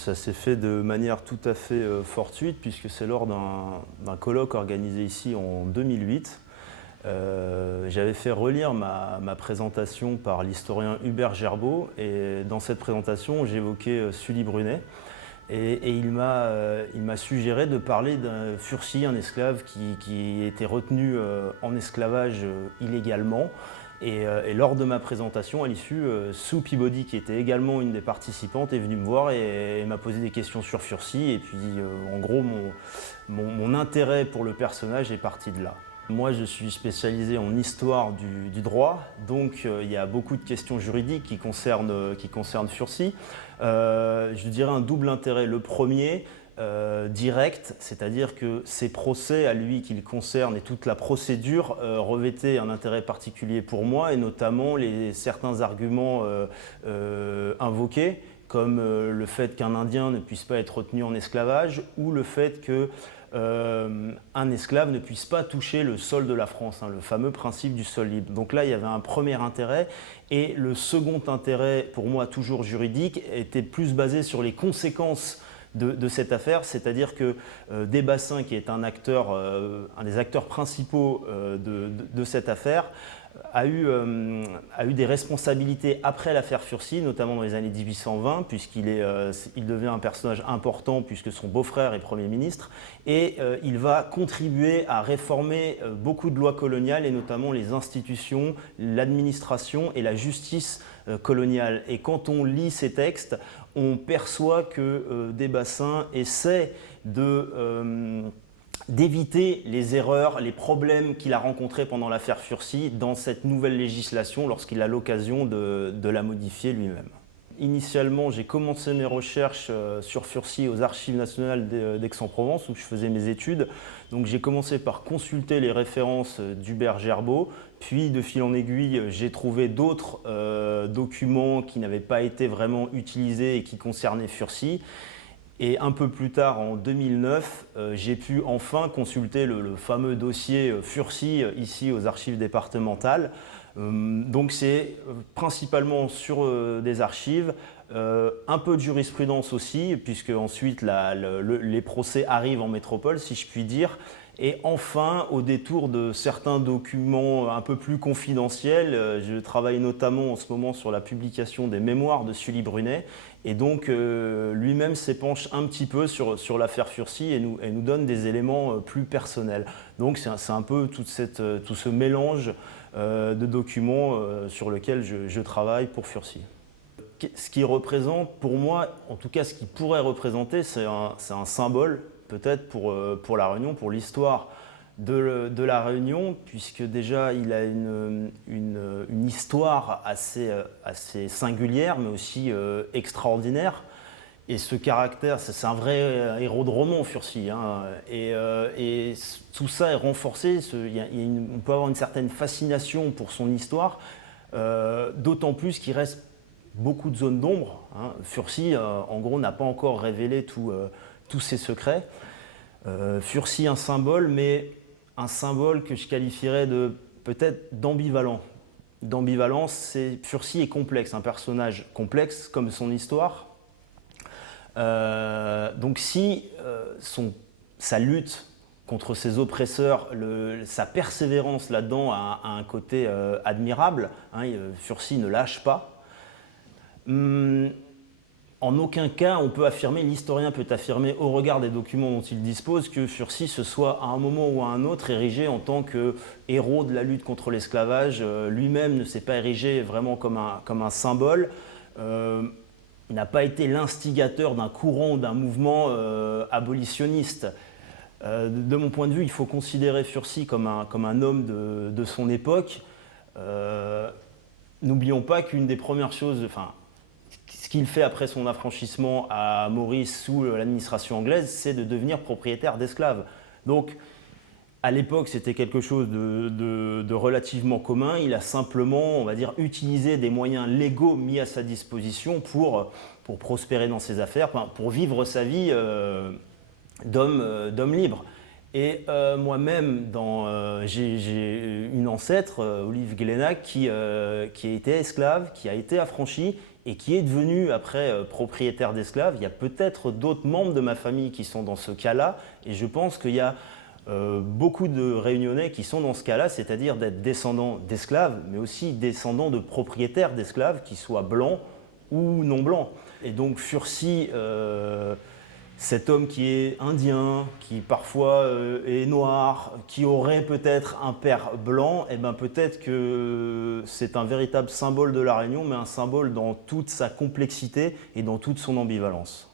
Ça s'est fait de manière tout à fait fortuite, puisque c'est lors d'un colloque organisé ici en 2008. J'avais fait relire ma présentation par l'historien Hubert Gerbeau, et dans cette présentation, j'évoquais Sully Brunet. Et il m'a suggéré de parler d'un Furcy, un esclave qui était retenu en esclavage illégalement. Et lors de ma présentation, à l'issue, Sue Peabody, qui était également une des participantes, est venue me voir et m'a posé des questions sur Furcy. Et puis, en gros, mon intérêt pour le personnage est parti de là. Moi, je suis spécialisé en histoire du droit, donc il y a beaucoup de questions juridiques qui concernent Furcy. Je dirais un double intérêt. Le premier, direct, c'est-à-dire que ces procès à lui qui le concernent et toute la procédure revêtaient un intérêt particulier pour moi, et notamment certains arguments invoqués, comme le fait qu'un Indien ne puisse pas être retenu en esclavage, ou le fait que un esclave ne puisse pas toucher le sol de la France, le fameux principe du sol libre. Donc là, il y avait un premier intérêt, et le second intérêt, pour moi toujours juridique, était plus basé sur les conséquences de cette affaire, c'est-à-dire que Desbassins, qui est un des acteurs principaux de cette affaire, a eu des responsabilités après l'affaire Furcy, notamment dans les années 1820, puisqu'il devient un personnage important puisque son beau-frère est Premier ministre, et il va contribuer à réformer beaucoup de lois coloniales, et notamment les institutions, l'administration et la justice coloniale. Et quand on lit ces textes, on perçoit que Desbassins essaie d'éviter les erreurs, les problèmes qu'il a rencontrés pendant l'affaire Furcy dans cette nouvelle législation lorsqu'il a l'occasion de la modifier lui-même. Initialement, j'ai commencé mes recherches sur Furcy aux Archives nationales d'Aix-en-Provence, où je faisais mes études. Donc j'ai commencé par consulter les références d'Hubert Gerbeau, puis de fil en aiguille, j'ai trouvé d'autres documents qui n'avaient pas été vraiment utilisés et qui concernaient Furcy. Et un peu plus tard, en 2009, j'ai pu enfin consulter le fameux dossier Furcy ici aux archives départementales. Donc c'est principalement sur des archives, un peu de jurisprudence aussi, puisque ensuite les procès arrivent en métropole, si je puis dire. Et enfin, au détour de certains documents un peu plus confidentiels, je travaille notamment en ce moment sur la publication des mémoires de Sully Brunet, et donc lui-même s'épanche un petit peu sur l'affaire Furcy et nous donne des éléments plus personnels. Donc c'est un peu tout ce mélange de documents sur lequel je travaille pour Furcy. Ce qui représente pour moi, en tout cas ce qui pourrait représenter, c'est un symbole peut-être pour La Réunion, pour l'histoire de La Réunion, puisque déjà il a une histoire assez singulière, mais aussi extraordinaire. Et ce caractère, c'est un vrai héros de roman, Furcy. Et tout ça est renforcé, on peut avoir une certaine fascination pour son histoire, d'autant plus qu'il reste beaucoup de zones d'ombre. Furcy, en gros, n'a pas encore révélé tous ses secrets. Furcy, un symbole, mais un symbole que je qualifierais peut-être d'ambivalent. D'ambivalence, Furcy est complexe, un personnage complexe comme son histoire. Donc si sa lutte contre ses oppresseurs, sa persévérance là-dedans a un côté admirable, Furcy ne lâche pas. En aucun cas, l'historien peut affirmer, au regard des documents dont il dispose, que Furcy se soit à un moment ou à un autre érigé en tant que héros de la lutte contre l'esclavage. Lui-même ne s'est pas érigé vraiment comme un symbole. Il n'a pas été l'instigateur d'un courant ou d'un mouvement abolitionniste. De mon point de vue, il faut considérer Furcy comme un homme de son époque. N'oublions pas qu'une des premières choses, ce qu'il fait après son affranchissement à Maurice sous l'administration anglaise, c'est de devenir propriétaire d'esclaves. Donc, à l'époque, c'était quelque chose de relativement commun. Il a simplement, on va dire, utilisé des moyens légaux mis à sa disposition pour prospérer dans ses affaires, pour vivre sa vie d'homme libre. Et moi-même, j'ai une ancêtre, Olive Glénac, qui a été esclave, qui a été affranchie et qui est devenu après propriétaire d'esclaves. Il y a peut-être d'autres membres de ma famille qui sont dans ce cas-là, et je pense qu'il y a beaucoup de Réunionnais qui sont dans ce cas-là, c'est-à-dire d'être descendants d'esclaves, mais aussi descendants de propriétaires d'esclaves, qui soient blancs ou non blancs. Et donc Furcy, cet homme qui est indien, qui parfois est noir, qui aurait peut-être un père blanc, et ben peut-être que c'est un véritable symbole de la Réunion, mais un symbole dans toute sa complexité et dans toute son ambivalence.